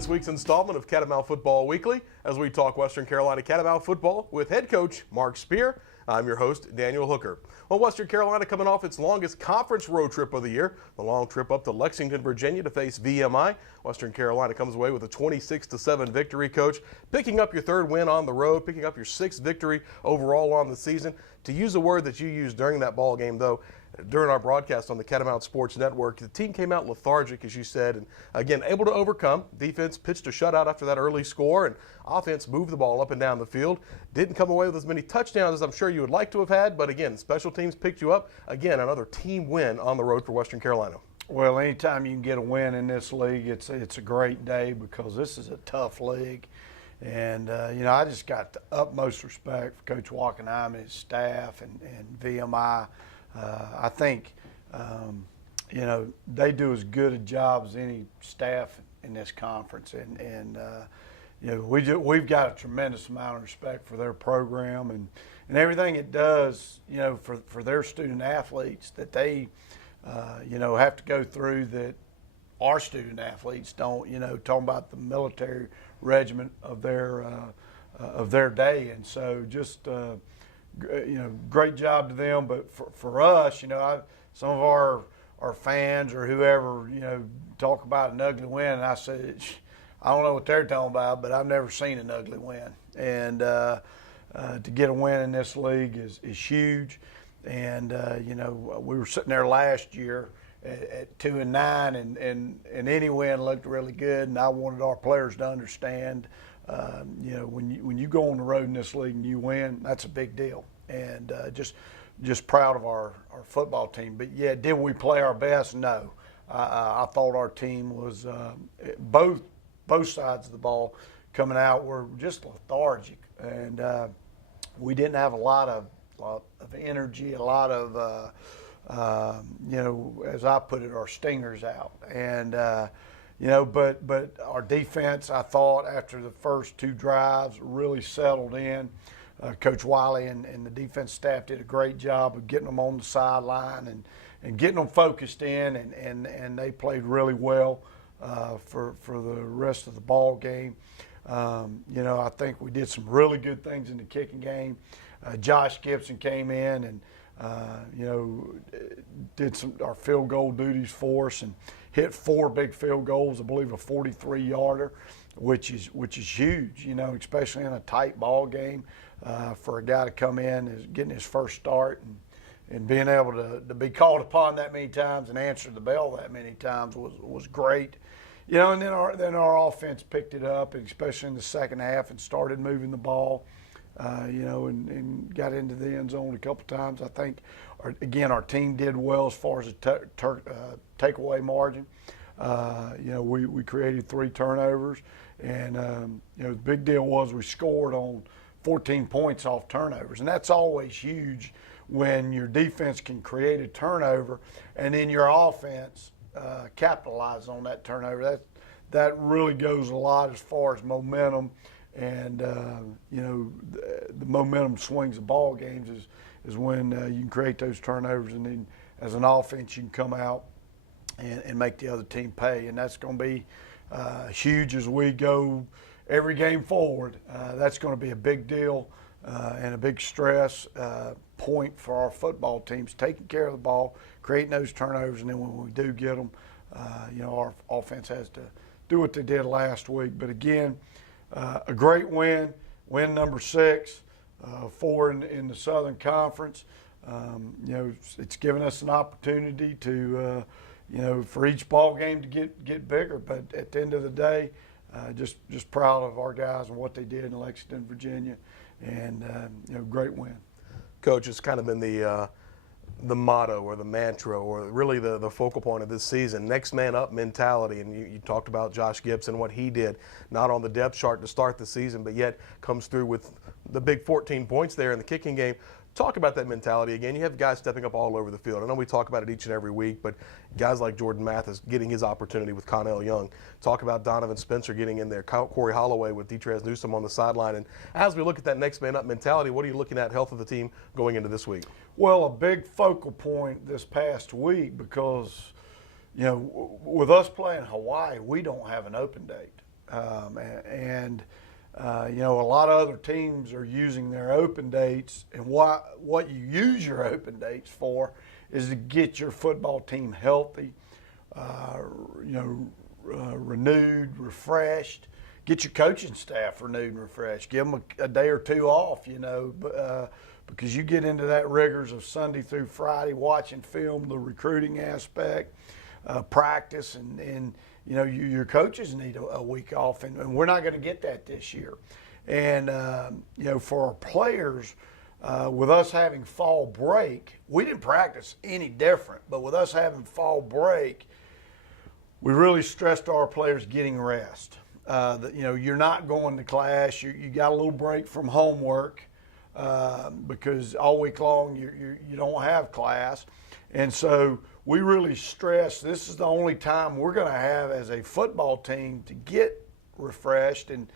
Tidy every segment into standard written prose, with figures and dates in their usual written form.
this week's installment of Catamount Football Weekly as we talk Western Carolina Catamount football with head coach Mark Speir. I'm your host, Daniel Hooker. Well, Western Carolina coming off its longest conference road trip of the year, the long trip up to Lexington, Virginia to face VMI. Western Carolina comes away with a 26-7 victory, Coach, picking up your third win on the road, picking up your sixth victory overall on the season. To use a word that you used during that ball game, though, during our broadcast on the Catamount Sports Network, the team came out lethargic, as you said, and again, able to overcome. Defense pitched a shutout after that early score, and offense moved the ball up and down the field. Didn't come away with as many touchdowns as I'm sure you would like to have had, but again, special teams picked you up. Again, another team win on the road for Western Carolina. Well, anytime you can get a win in this league, it's a great day because this is a tough league. And, I just got the utmost respect for Coach Walkenheim and his staff and VMI. I think, they do as good a job as any staff in this conference. And we've got a tremendous amount of respect for their program and everything it does, for their student athletes that they, have to go through that our student athletes don't, talking about the military regiment of their day. And so just, great job to them. But for us, some of our fans or whoever, talk about an ugly win. And I said, I don't know what they're talking about, but I've never seen an ugly win. And to get a win in this league is huge. And, we were sitting there last year at 2-9, and any win looked really good. And I wanted our players to understand, when you go on the road in this league and you win, that's a big deal. And just proud of our football team. But, yeah, did we play our best? No. I thought our team was both sides of the ball coming out were just lethargic. And we didn't have a lot of energy, a lot of, as I put it, our stingers out. And, but our defense, I thought, after the first two drives, really settled in. Coach Wiley and the defense staff did a great job of getting them on the sideline and getting them focused in, and they played really well for the rest of the ball game. I think we did some really good things in the kicking game. Josh Gibson came in and did our field goal duties for us and hit 4 big field goals. I believe a 43-yarder, which is huge. Especially in a tight ball game, for a guy to come in is getting his first start and being able to be called upon that many times and answer the bell that many times was great. And then our offense picked it up, and especially in the second half, and started moving the ball. And got into the end zone a couple times. I think, our team did well as far as the takeaway margin. We created 3 turnovers, and the big deal was we scored on 14 points off turnovers, and that's always huge when your defense can create a turnover and then your offense capitalize on that turnover. That really goes a lot as far as momentum. And, the momentum swings of ball games is when you can create those turnovers, and then as an offense you can come out and make the other team pay. And that's going to be huge as we go every game forward. That's going to be a big deal and a big stress point for our football teams, taking care of the ball, creating those turnovers, and then when we do get them, our offense has to do what they did last week. But again, a great win number 6, 4 in the Southern Conference. It's given us an opportunity to, for each ball game to get bigger. But at the end of the day, just proud of our guys and what they did in Lexington, Virginia, and great win. Coach, it's kind of been the motto or the mantra or really the focal point of this season, next man up mentality. And you talked about Josh Gibson, what he did, not on the depth chart to start the season, but yet comes through with the big 14 points there in the kicking game. Talk about that mentality again. You have guys stepping up all over the field. I know we talk about it each and every week, but guys like Jordan Mathis getting his opportunity with Connell Young. Talk about Donovan Spencer getting in there, Corey Holloway with Detrez Newsome on the sideline. And as we look at that next man up mentality, what are you looking at health of the team going into this week? Well, a big focal point this past week because, with us playing Hawaii, we don't have an open date. A lot of other teams are using their open dates, and what you use your open dates for is to get your football team healthy, renewed, refreshed. Get your coaching staff renewed and refreshed. Give them a day or two off, because you get into that rigors of Sunday through Friday, watching film, the recruiting aspect, practice, and your coaches need a week off, and we're not going to get that this year. And, for our players, with us having fall break, we didn't practice any different, but with us having fall break, we really stressed our players getting rest. You're not going to class. You got a little break from homework because all week long you don't have class. And so we really stress this is the only time we're going to have as a football team to get refreshed and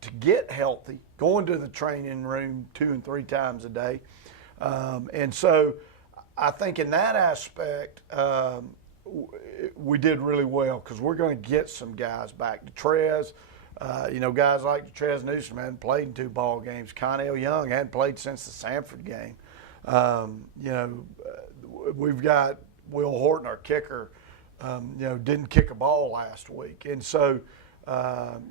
to get healthy, going to the training room 2 and 3 times a day. And so I think in that aspect, we did really well because we're going to get some guys back. Detrez, guys like Detrez Newsom hadn't played in 2 ball games. Connell Young hadn't played since the Sanford game. We've got Will Horton, our kicker, didn't kick a ball last week. And so,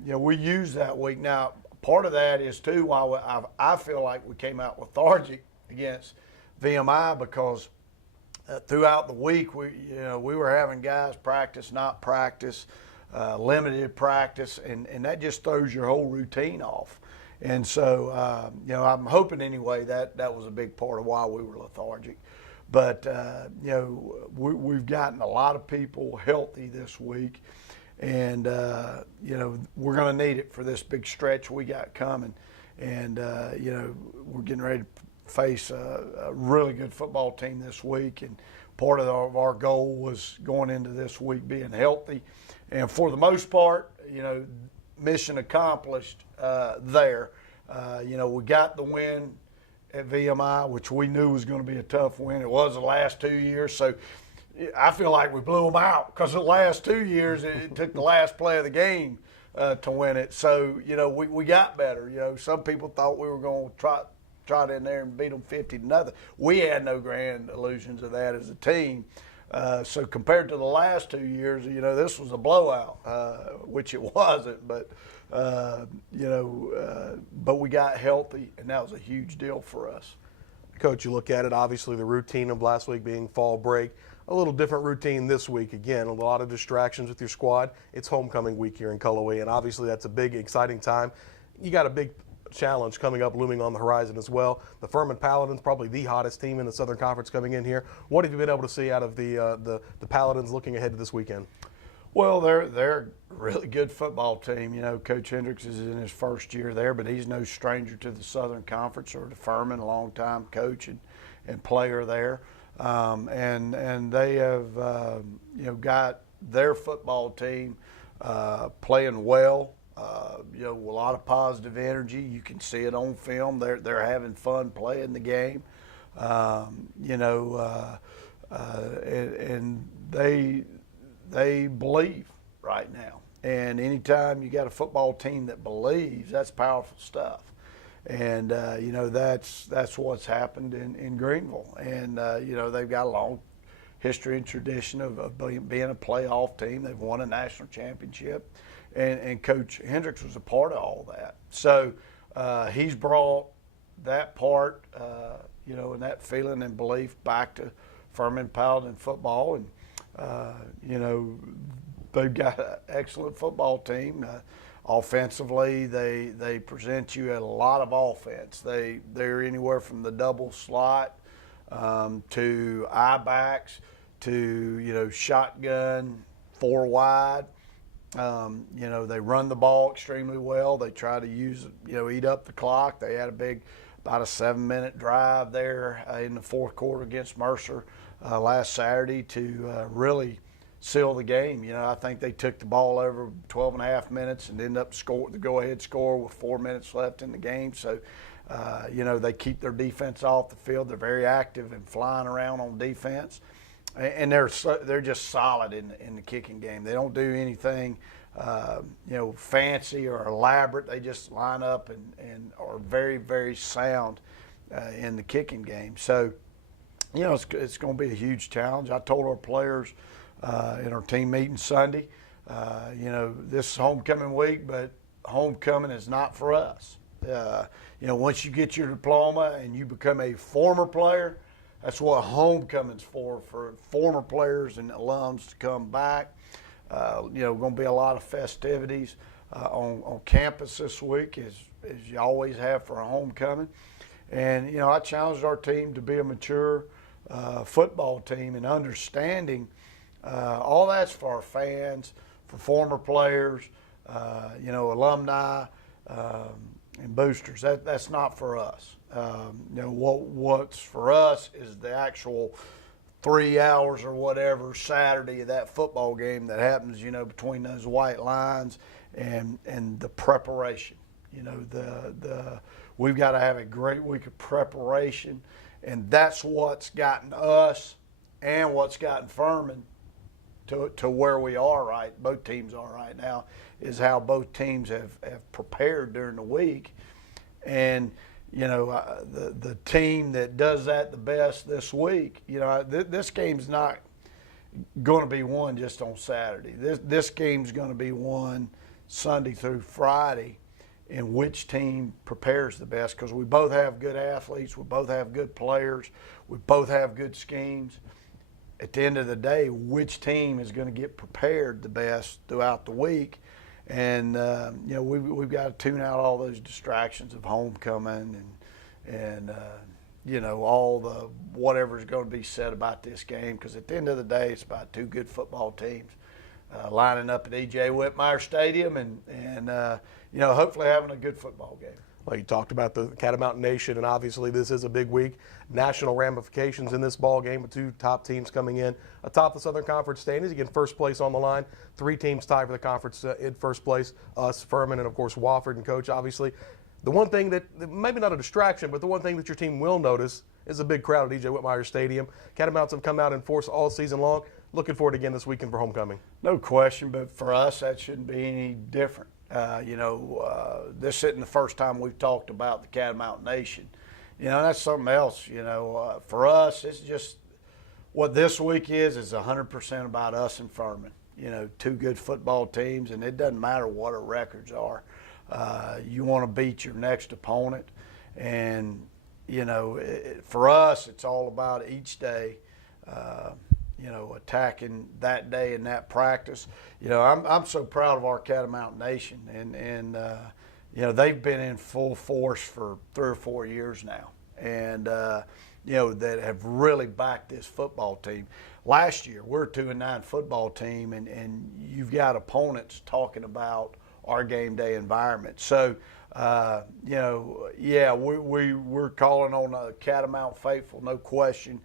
we use that week. Now, part of that is, too, why I feel like we came out lethargic against VMI because throughout the week, we were having guys practice, not practice, limited practice, and that just throws your whole routine off. And so, I'm hoping anyway that was a big part of why we were lethargic. But, we've gotten a lot of people healthy this week, and, we're going to need it for this big stretch we got coming. And, we're getting ready to face a really good football team this week, and part of our goal was going into this week being healthy. And for the most part, mission accomplished there. We got the win at VMI, which we knew was going to be a tough win. It was the last 2 years, so I feel like we blew them out because the last 2 years it took the last play of the game to win it. So, we got better. Some people thought we were going to trot in there and beat them 50-0. We had no grand illusions of that as a team. So compared to the last 2 years, this was a blowout, which it wasn't. But but we got healthy, and that was a huge deal for us. Coach, you look at it, obviously the routine of last week being fall break, a little different routine this week. Again, a lot of distractions with your squad. It's homecoming week here in Cullowhee, and obviously that's a big, exciting time. You got a big challenge coming up, looming on the horizon as well. The Furman Paladins, probably the hottest team in the Southern Conference coming in here. What have you been able to see out of the Paladins looking ahead to this weekend? Well, they're a really good football team. Coach Hendricks is in his first year there, but he's no stranger to the Southern Conference or to Furman, a longtime coach and player there. And they have, got their football team playing well. A lot of positive energy. You can see it on film. They're having fun playing the game. And they believe right now. And anytime you got a football team that believes, that's powerful stuff. And that's what's happened in Greenville. And they've got a long history and tradition of being a playoff team. They've won a national championship. And Coach Hendricks was a part of all that. So he's brought that part, and that feeling and belief back to Furman Paladin football. And, they've got an excellent football team. Offensively, they present you at a lot of offense. They're anywhere from the double slot to I-backs to, shotgun, 4 wide. They run the ball extremely well. They try to eat up the clock. They had about a 7-minute drive there in the fourth quarter against Mercer last Saturday to really seal the game. I think they took the ball over 12 and a half minutes and ended up the go-ahead score with 4 minutes left in the game. So, they keep their defense off the field. They're very active and flying around on defense. And they're just solid in the kicking game. They don't do anything fancy or elaborate. They just line up and are very, very sound in the kicking game. So, it's going to be a huge challenge. I told our players in our team meeting Sunday, this is homecoming week, but homecoming is not for us. Once you get your diploma and you become a former player, that's what homecoming's for former players and alums to come back. Going to be a lot of festivities on campus this week, as you always have for a homecoming. And, I challenged our team to be a mature football team and understanding all that's for our fans, for former players, alumni, and boosters. That's not for us. What's for us is the actual 3 hours or whatever Saturday of that football game that happens, between those white lines and the preparation. We've got to have a great week of preparation, and that's what's gotten us and what's gotten Furman to where we are both teams are right now, is how both teams have prepared during the week. And the team that does that the best this week, this game's not going to be won just on Saturday. This game's going to be won Sunday through Friday, in which team prepares the best, because we both have good athletes, we both have good players, we both have good schemes. At the end of the day, which team is going to get prepared the best throughout the week? And we've got to tune out all those distractions of homecoming and all the whatever's going to be said about this game, because at the end of the day, it's about two good football teams lining up at E.J. Whitmire Stadium and hopefully having a good football game. Well, you talked about the Catamount Nation, and obviously this is a big week. National ramifications in this ball game with two top teams coming in atop the Southern Conference standings. Again, first place on the line. 3 teams tied for the conference in first place, us, Furman, and, of course, Wofford. And, Coach, obviously, the one thing that, maybe not a distraction, but the one thing that your team will notice is a big crowd at E.J. Whitmire Stadium. Catamounts have come out in force all season long. Looking forward again this weekend for homecoming. No question, but for us, that shouldn't be any different. This isn't the first time we've talked about the Catamount Nation. That's something else. For us, it's just what this week is 100% about us and Furman. Two good football teams, and it doesn't matter what our records are. You want to beat your next opponent, and for us, it's all about each day. Attacking that day and that practice. I'm so proud of our Catamount Nation, and they've been in full force for 3 or 4 years now, and that have really backed this football team. Last year, we're a 2-9 football team, and you've got opponents talking about our game day environment. So, we're calling on the Catamount faithful, no question.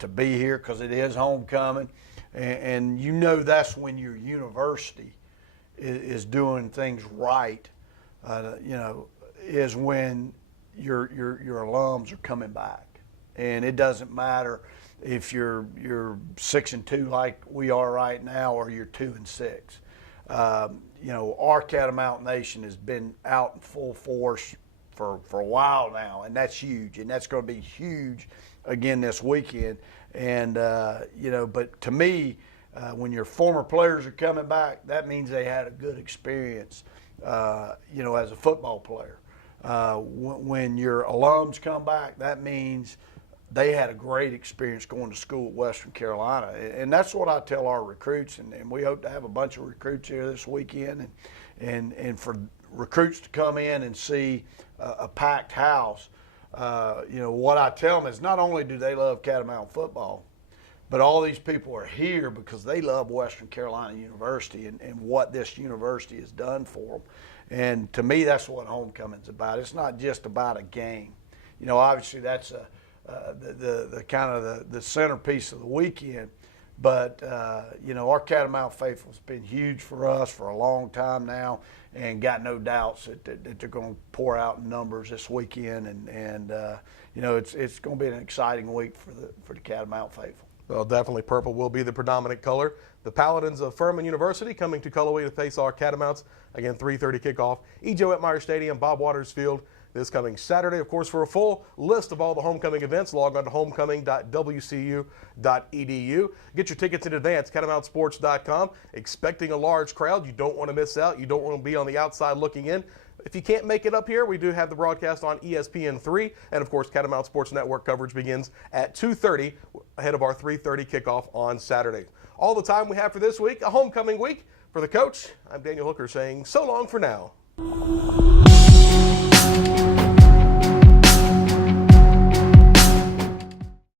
To be here, because it is homecoming, and that's when your university is doing things right. Is when your alums are coming back, and it doesn't matter if you're 6-2 like we are right now, or you're 2-6. Our Catamount Nation has been out in full force for a while now, and that's huge, and that's going to be huge again this weekend. And but to me, when your former players are coming back, that means they had a good experience as a football player. When your alums come back, that means they had a great experience going to school at Western Carolina. And that's what I tell our recruits, and we hope to have a bunch of recruits here this weekend, and for recruits to come in and see a packed house. What I tell them is not only do they love Catamount football, but all these people are here because they love Western Carolina University and what this university has done for them. And to me, that's what homecoming's about. It's not just about a game. Obviously that's the kind of the centerpiece of the weekend. But, our Catamount faithful has been huge for us for a long time now, and got no doubts that they're going to pour out in numbers this weekend. And it's going to be an exciting week for the Catamount faithful. Well, definitely purple will be the predominant color. The Paladins of Furman University coming to Cullowhee to face our Catamounts. Again, 3:30 kickoff. E.J. Whitmire Stadium, Bob Waters Field, this coming Saturday. Of course, for a full list of all the homecoming events, log on to homecoming.wcu.edu. Get your tickets in advance, catamountsports.com. Expecting a large crowd. You don't want to miss out. You don't want to be on the outside looking in. If you can't make it up here, we do have the broadcast on ESPN3. And, of course, Catamount Sports Network coverage begins at 2:30 ahead of our 3:30 kickoff on Saturday. All the time we have for this week, a homecoming week. For the coach, I'm Daniel Hooker saying so long for now.